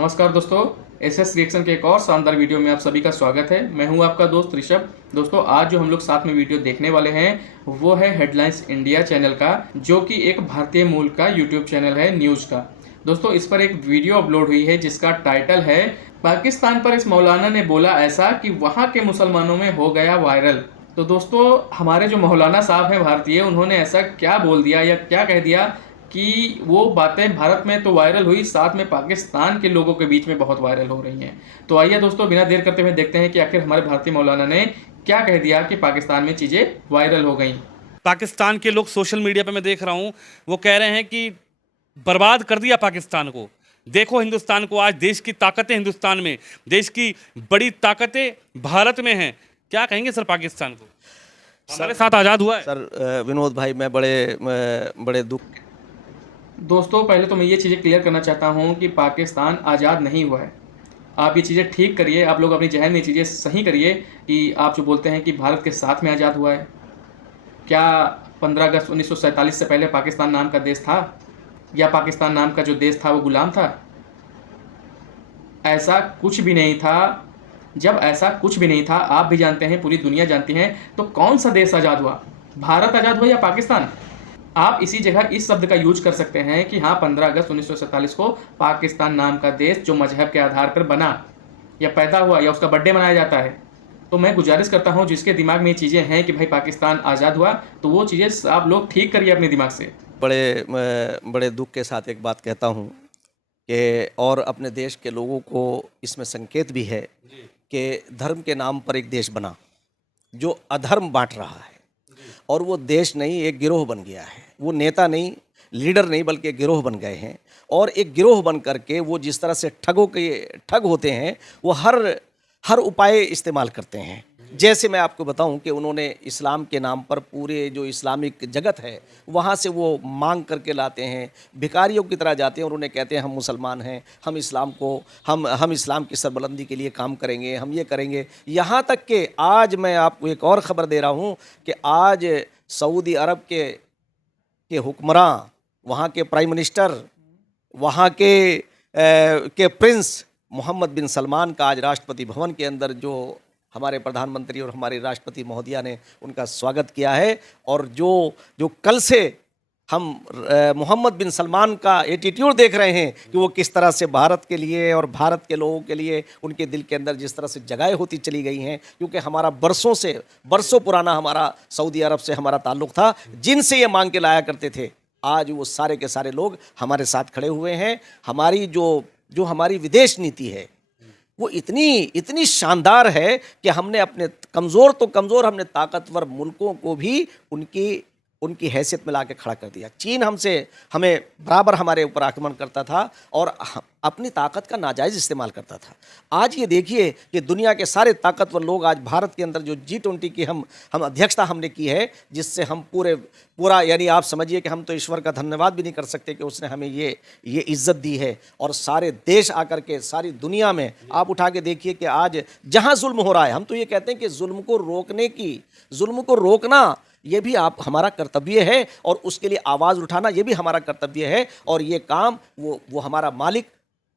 नमस्कार दोस्तों, SS reaction के एक और शानदार वीडियो में आप सभी का स्वागत है। मैं हूं आपका दोस्त ऋषभ। दोस्तों, आज जो हम लोग साथ में वीडियो देखने वाले हैं वो है हेडलाइंस इंडिया चैनल का, जो कि एक भारतीय मूल का यूट्यूब चैनल है न्यूज़ का। दोस्तों, इस पर एक वीडियो अपलोड हुई है जिसका टाइटल है पाकिस्तान पर इस मौलाना ने बोला ऐसा कि वहाँ के मुसलमानों में हो गया वायरल। तो दोस्तों, हमारे जो मौलाना साहब हैं भारतीय, उन्होंने ऐसा क्या बोल दिया या क्या कह दिया कि वो बातें भारत में तो वायरल हुई, साथ में पाकिस्तान के लोगों के बीच में बहुत वायरल हो रही हैं। तो आइए दोस्तों, बिना देर करते हुए देखते हैं कि आखिर हमारे भारतीय मौलाना ने क्या कह दिया कि पाकिस्तान में चीज़ें वायरल हो गई। पाकिस्तान के लोग सोशल मीडिया पे मैं देख रहा हूँ, वो कह रहे हैं कि बर्बाद कर दिया पाकिस्तान को। देखो हिंदुस्तान को, आज देश की ताकतें हिंदुस्तान में, देश की बड़ी ताकतें भारत में हैं। क्या कहेंगे सर पाकिस्तान को? हमारे साथ आज़ाद हुआ है सर विनोद भाई, मैं बड़े दुख। दोस्तों, पहले तो मैं ये चीज़ें क्लियर करना चाहता हूँ कि पाकिस्तान आज़ाद नहीं हुआ है। आप ये चीज़ें ठीक करिए, आप लोग अपनी जहन में ये चीज़ें सही करिए कि आप जो बोलते हैं कि भारत के साथ में आज़ाद हुआ है। क्या 15 अगस्त 1947 से पहले पाकिस्तान नाम का देश था, या पाकिस्तान नाम का जो देश था वो गुलाम था? ऐसा कुछ भी नहीं था। जब ऐसा कुछ भी नहीं था, आप भी जानते हैं, पूरी दुनिया जानती है, तो कौन सा देश आज़ाद हुआ? भारत आज़ाद हुआ या पाकिस्तान? आप इसी जगह इस शब्द का यूज कर सकते हैं कि हाँ, 15 अगस्त 1947 को पाकिस्तान नाम का देश जो मजहब के आधार पर बना या पैदा हुआ या उसका बर्थडे मनाया जाता है। तो मैं गुजारिश करता हूँ, जिसके दिमाग में ये चीज़ें हैं कि भाई पाकिस्तान आज़ाद हुआ, तो वो चीज़ें आप लोग ठीक करिए अपने दिमाग से। बड़े दुख के साथ एक बात कहता हूँ कि और अपने देश के लोगों को इसमें संकेत भी है कि धर्म के नाम पर एक देश बना जो अधर्म बांट रहा है, और वो देश नहीं, एक गिरोह बन गया है। वो नेता नहीं, लीडर नहीं, बल्कि एक गिरोह बन गए हैं। और एक गिरोह बन करके वो जिस तरह से ठग होते हैं, वो हर उपाय इस्तेमाल करते हैं। जैसे मैं आपको बताऊं कि उन्होंने इस्लाम के नाम पर पूरे जो इस्लामिक जगत है वहाँ से वो मांग करके लाते हैं, भिखारियों की तरह जाते हैं और उन्हें कहते हैं हम मुसलमान हैं, हम इस्लाम को हम इस्लाम की सरबलंदी के लिए काम करेंगे, हम ये करेंगे। यहाँ तक कि आज मैं आपको एक और ख़बर दे रहा हूँ कि आज सऊदी अरब के हुक्मरान, वहाँ के प्राइम मिनिस्टर, वहाँ के प्रिंस मोहम्मद बिन सलमान का आज राष्ट्रपति भवन के अंदर जो हमारे प्रधानमंत्री और हमारे राष्ट्रपति महोदया ने उनका स्वागत किया है। और जो कल से हम मोहम्मद बिन सलमान का एटीट्यूड देख रहे हैं कि वो किस तरह से भारत के लिए और भारत के लोगों के लिए उनके दिल के अंदर जिस तरह से जगहें होती चली गई हैं, क्योंकि हमारा बरसों पुराना हमारा सऊदी अरब से हमारा ताल्लुक़ था, जिनसे ये मांग के लाया करते थे। आज वो सारे के सारे लोग हमारे साथ खड़े हुए हैं। हमारी जो हमारी विदेश नीति है वो इतनी शानदार है कि हमने अपने कमज़ोर हमने ताकतवर मुल्कों को भी उनकी हैसियत में ला के खड़ा कर दिया। चीन हमें बराबर हमारे ऊपर आक्रमण करता था और अपनी ताकत का नाजायज़ इस्तेमाल करता था। आज ये देखिए कि दुनिया के सारे ताकतवर लोग आज भारत के अंदर जो G20 की हम अध्यक्षता हमने की है, जिससे हम पूरा यानी आप समझिए कि हम तो ईश्वर का धन्यवाद भी नहीं कर सकते कि उसने हमें ये इज़्ज़त दी है। और सारे देश आकर के सारी दुनिया में आप उठा के देखिए कि आज जहाँ जुल्म हो रहा है, हम तो ये कहते हैं कि जुल्म को रोकना ये भी हमारा कर्तव्य है, और उसके लिए आवाज़ उठाना ये भी हमारा कर्तव्य है। और ये काम वो हमारा मालिक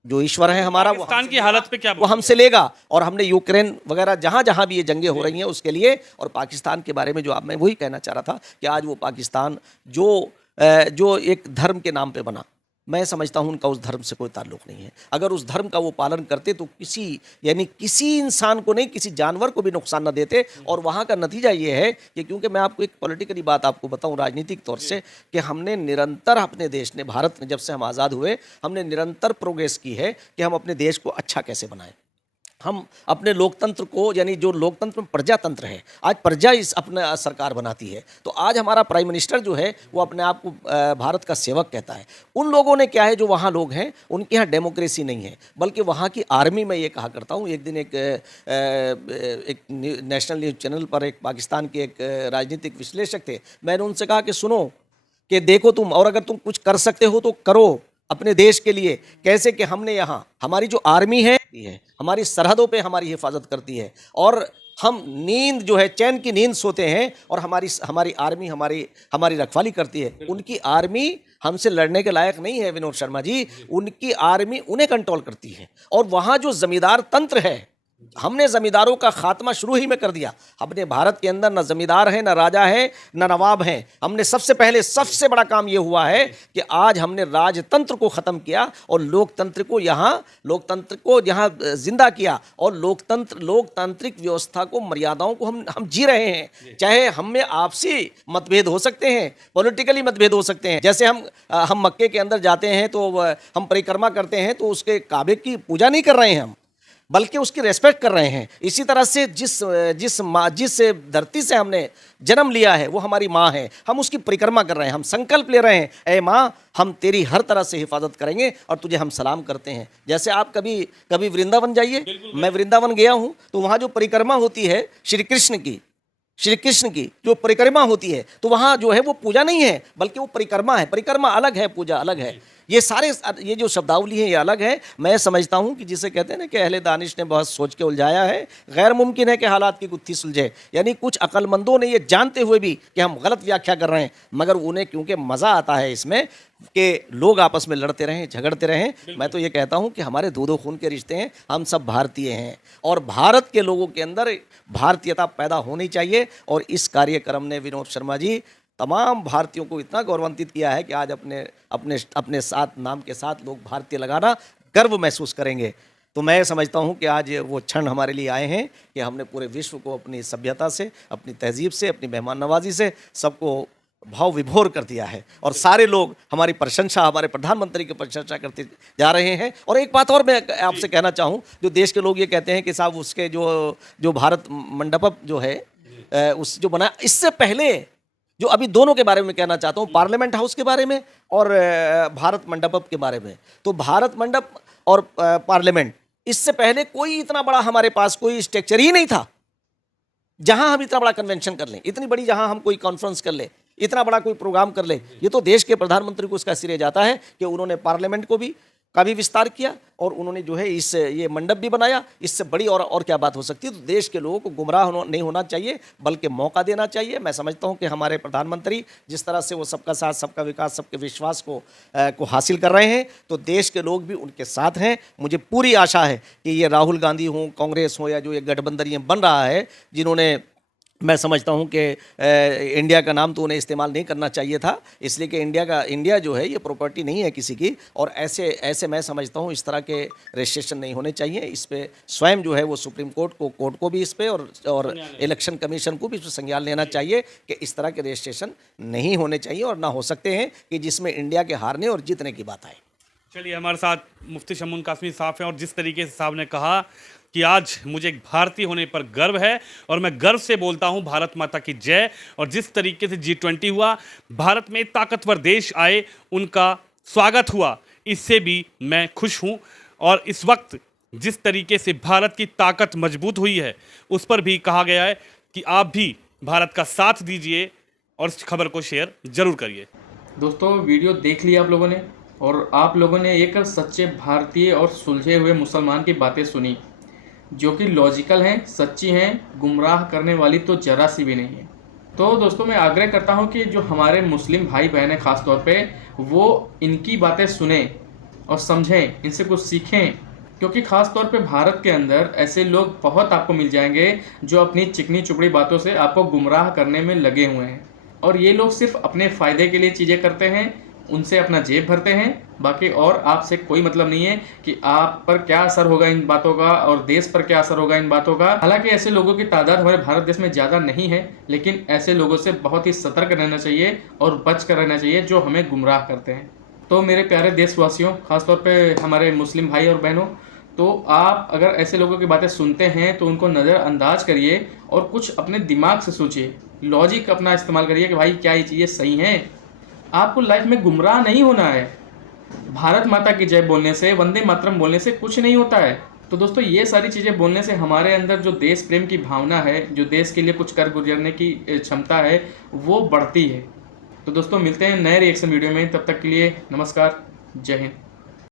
जो ईश्वर है हमारा, पाकिस्तान की हालत पे क्या वो हमसे लेगा। और हमने यूक्रेन वगैरह जहाँ भी ये जंगें हो रही हैं उसके लिए, और पाकिस्तान के बारे में जो मैं वही कहना चाह रहा था कि आज वो पाकिस्तान जो एक धर्म के नाम पे बना, मैं समझता हूँ उनका उस धर्म से कोई ताल्लुक़ नहीं है। अगर उस धर्म का वो पालन करते तो किसी इंसान को नहीं, किसी जानवर को भी नुकसान न देते। और वहाँ का नतीजा ये है कि, क्योंकि मैं आपको एक पॉलिटिकली बात आपको बताऊँ राजनीतिक तौर से, कि हमने निरंतर अपने देश ने, भारत ने, जब से हम आज़ाद हुए, हमने निरंतर प्रोग्रेस की है कि हम अपने देश को अच्छा कैसे बनाएं। हम अपने लोकतंत्र को, यानी जो लोकतंत्र में प्रजातंत्र है, आज प्रजा अपना सरकार बनाती है। तो आज हमारा प्राइम मिनिस्टर जो है वो अपने आप को भारत का सेवक कहता है। उन लोगों ने क्या है, जो वहाँ लोग हैं उनके यहाँ डेमोक्रेसी नहीं है, बल्कि वहाँ की आर्मी, मैं ये कहा करता हूँ। एक दिन एक नेशनल न्यूज़ चैनल पर एक पाकिस्तान के एक राजनीतिक विश्लेषक थे, मैंने उनसे कहा कि सुनो कि देखो तुम, और अगर तुम कुछ कर सकते हो तो करो अपने देश के लिए। कैसे कि हमने यहाँ हमारी जो आर्मी है हमारी सरहदों पे हमारी हिफाजत करती है, और हम नींद जो है, चैन की नींद सोते हैं, और हमारी आर्मी हमारी रखवाली करती है। उनकी आर्मी हमसे लड़ने के लायक नहीं है विनोद शर्मा जी। उनकी आर्मी उन्हें कंट्रोल करती है, और वहाँ जो जमींदार तंत्र है, हमने जमींदारों का खात्मा शुरू ही में कर दिया। अपने भारत के अंदर न जमींदार है, न राजा है, न नवाब है। हमने सबसे पहले सबसे बड़ा काम ये हुआ है कि आज हमने राजतंत्र को ख़त्म किया और लोकतंत्र को यहाँ जिंदा किया, और लोकतांत्रिक व्यवस्था को, मर्यादाओं को हम जी रहे हैं। चाहे हम में आपसी मतभेद हो सकते हैं, पॉलिटिकली मतभेद हो सकते हैं। जैसे हम मक्के के अंदर जाते हैं तो हम परिक्रमा करते हैं, तो उसके काबे की पूजा नहीं कर रहे हैं हम, बल्कि उसकी रेस्पेक्ट कर रहे हैं। इसी तरह से जिस धरती से हमने जन्म लिया है वो हमारी माँ है, हम उसकी परिक्रमा कर रहे हैं। हम संकल्प ले रहे हैं, ऐ माँ, हम तेरी हर तरह से हिफाजत करेंगे और तुझे हम सलाम करते हैं। जैसे आप कभी वृंदावन जाइए, मैं वृंदावन गया हूँ, तो वहाँ जो परिक्रमा होती है श्री कृष्ण की जो परिक्रमा होती है, तो वहाँ जो है वो पूजा नहीं है, बल्कि वो परिक्रमा है। परिक्रमा अलग है, पूजा अलग है। ये जो शब्दावली है ये अलग है। मैं समझता हूँ कि जिसे कहते हैं ना कि अहले दानिश ने बहुत सोच के उलझाया है, गैर मुमकिन है कि हालात की गुत्थी सुलझे। यानी कुछ अक्लमंदों ने ये जानते हुए भी कि हम गलत व्याख्या कर रहे हैं, मगर उन्हें क्योंकि मज़ा आता है इसमें कि लोग आपस में लड़ते रहें, झगड़ते रहें। मैं तो ये कहता हूँ कि हमारे दो खून के रिश्ते हैं, हम सब भारतीय हैं, और भारत के लोगों के अंदर भारतीयता पैदा होनी चाहिए। और इस कार्यक्रम ने, विनोद शर्मा जी, तमाम भारतीयों को इतना गौरवान्वित किया है कि आज अपने साथ, नाम के साथ लोग भारतीय लगाना गर्व महसूस करेंगे। तो मैं समझता हूँ कि आज वो क्षण हमारे लिए आए हैं कि हमने पूरे विश्व को अपनी सभ्यता से, अपनी तहजीब से, अपनी मेहमान नवाजी से सबको भाव विभोर कर दिया है, और सारे लोग हमारी प्रशंसा, हमारे प्रधानमंत्री की प्रशंसा करते जा रहे हैं। और एक बात और मैं आपसे कहना चाहूँ, जो देश के लोग ये कहते हैं कि साहब उसके जो भारत मंडपम जो है उस जो बना, इससे पहले जो अभी दोनों के बारे में कहना चाहता हूँ, पार्लियामेंट हाउस के बारे में और भारत मंडपम के बारे में। तो भारत मंडप और पार्लियामेंट, इससे पहले कोई इतना बड़ा हमारे पास कोई स्ट्रक्चर ही नहीं था जहां हम इतना बड़ा कन्वेंशन कर लें, इतनी बड़ी जहां हम कोई कॉन्फ्रेंस कर ले, इतना बड़ा कोई प्रोग्राम कर ले। ये तो देश के प्रधानमंत्री को इसका श्रेय जाता है कि उन्होंने पार्लियामेंट को भी का भी विस्तार किया, और उन्होंने जो है ये मंडप भी बनाया। इससे बड़ी और क्या बात हो सकती है। तो देश के लोगों को गुमराह नहीं होना चाहिए, बल्कि मौका देना चाहिए। मैं समझता हूं कि हमारे प्रधानमंत्री जिस तरह से वो सबका साथ, सबका विकास, सबके विश्वास को हासिल कर रहे हैं, तो देश के लोग भी उनके साथ हैं। मुझे पूरी आशा है कि ये राहुल गांधी हो, कांग्रेस हो, या जो ये गठबंधन ये बन रहा है, जिन्होंने, मैं समझता हूं कि इंडिया का नाम तो उन्हें इस्तेमाल नहीं करना चाहिए था, इसलिए कि इंडिया जो है ये प्रॉपर्टी नहीं है किसी की। और ऐसे मैं समझता हूं इस तरह के रजिस्ट्रेशन नहीं होने चाहिए। इस पे स्वयं जो है वो सुप्रीम कोर्ट को भी इस पे और इलेक्शन कमीशन को भी इस पर संज्ञान लेना चाहिए कि इस तरह के रजिस्ट्रेशन नहीं होने चाहिए, और ना हो सकते हैं कि जिसमें इंडिया के हारने और जीतने की बात आए। चलिए, हमारे साथ मुफ्ती शम्मून कासमी साहब हैं, और जिस तरीके से साहब ने कहा कि आज मुझे एक भारतीय होने पर गर्व है, और मैं गर्व से बोलता हूं भारत माता की जय। और जिस तरीके से G20 हुआ, भारत में ताकतवर देश आए, उनका स्वागत हुआ, इससे भी मैं खुश हूं। और इस वक्त जिस तरीके से भारत की ताकत मजबूत हुई है, उस पर भी कहा गया है कि आप भी भारत का साथ दीजिए और इस खबर को शेयर जरूर करिए। दोस्तों, वीडियो देख लिया आप लोगों ने, और आप लोगों ने एक सच्चे भारतीय और सुलझे हुए मुसलमान की बातें सुनी, जो कि लॉजिकल हैं, सच्ची हैं, गुमराह करने वाली तो जरा सी भी नहीं है। तो दोस्तों, मैं आग्रह करता हूं कि जो हमारे मुस्लिम भाई बहन हैं ख़ास तौर पे, वो इनकी बातें सुने और समझें, इनसे कुछ सीखें। क्योंकि ख़ास तौर पे भारत के अंदर ऐसे लोग बहुत आपको मिल जाएंगे जो अपनी चिकनी चुपड़ी बातों से आपको गुमराह करने में लगे हुए हैं, और ये लोग सिर्फ अपने फ़ायदे के लिए चीज़ें करते हैं, उनसे अपना जेब भरते हैं। बाकी और आपसे कोई मतलब नहीं है कि आप पर क्या असर होगा इन बातों का, और देश पर क्या असर होगा इन बातों का। हालांकि ऐसे लोगों की तादाद हमारे भारत देश में ज़्यादा नहीं है, लेकिन ऐसे लोगों से बहुत ही सतर्क रहना चाहिए और बच कर रहना चाहिए जो हमें गुमराह करते हैं। तो मेरे प्यारे देशवासियों, ख़ासतौर पर हमारे मुस्लिम भाई और बहनों, तो आप अगर ऐसे लोगों की बातें सुनते हैं तो उनको नज़रअंदाज करिए और कुछ अपने दिमाग से सोचिए, लॉजिक अपना इस्तेमाल करिए कि भाई क्या ये चीज़ें सही हैं। आपको लाइफ में गुमराह नहीं होना है। भारत माता की जय बोलने से, वंदे मातरम बोलने से कुछ नहीं होता है। तो दोस्तों, ये सारी चीज़ें बोलने से हमारे अंदर जो देश प्रेम की भावना है, जो देश के लिए कुछ कर गुजरने की क्षमता है, वो बढ़ती है। तो दोस्तों, मिलते हैं नए रिएक्शन वीडियो में। तब तक के लिए नमस्कार, जय हिंद।